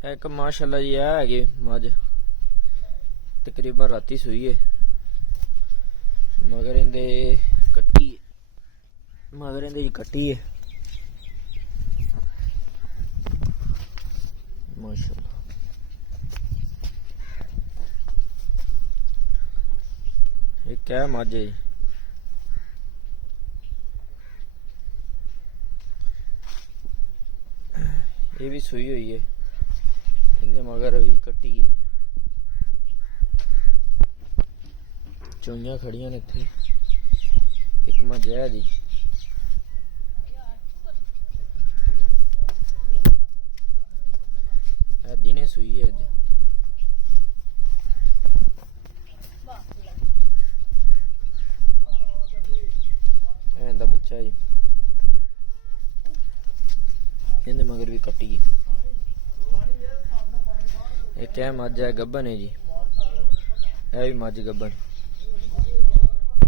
एक माशाल्लाह जी है मज तकरीबन राती सूई है मगर इंदे कट्टी है माशाल्लाह। ये क्या मज है ये भी सूई हुई है इन्हें मगर अभी कट्टी है चोइयां खड़ियां ने इत्थे एक मज है जी दिने सूई है अज इंदा बच्चा जी इन्हें मगर भी कट्टी है एक है मज है गब्बन है जी है भी मज गब्बन